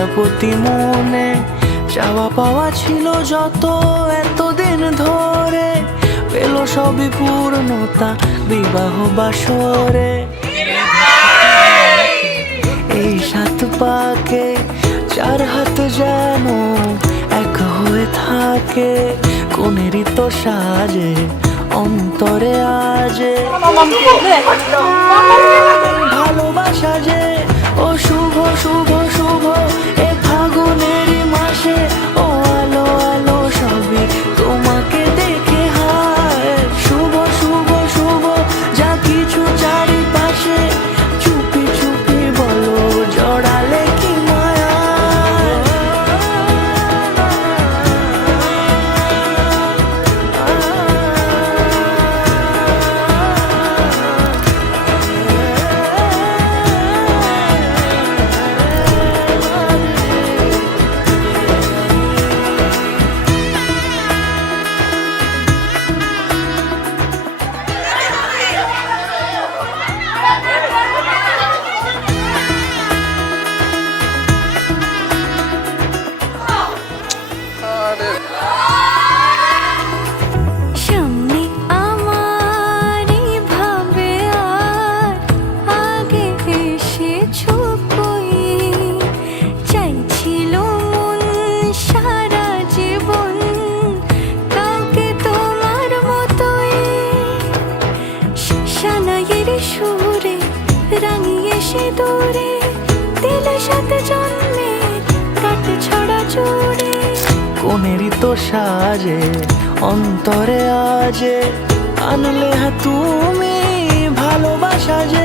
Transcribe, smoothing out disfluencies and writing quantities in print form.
প্রজাপতি মনে চাওয়া পাওয়া ছিল যত এতদিন ধরে, পেল সবই পূর্ণতা বিবাহ বাসরে। এই 7 পাকে 4 হাত যেন এক হয়ে থাকে, কোনেরই তো সাজে অন্তরে আজে ভালোবাসা যে ও শুভ শুভ শুভ এ ফাগুনেরই মাসে, ও আলো আলো সবই তোমাকে দেখে হায় শুভ শুভ শুভ যা কিছু চারিপাশে, চুপি চুপি বলো জড়ালে কি মায়া। সামনে আমার ভাবে আর আগে এসেছো কই, চাইছিল মন সারা জীবন কাউকে তোমার মতোই, সানাইয়ের সুরে রাঙিয়ে সে দূরে দিলে সাথে জন্মে কাটে ছড়া জুড়ে, কোনেরই তো সাজে অন্তরে আজে আনলে তুমি ভালোবাসা যে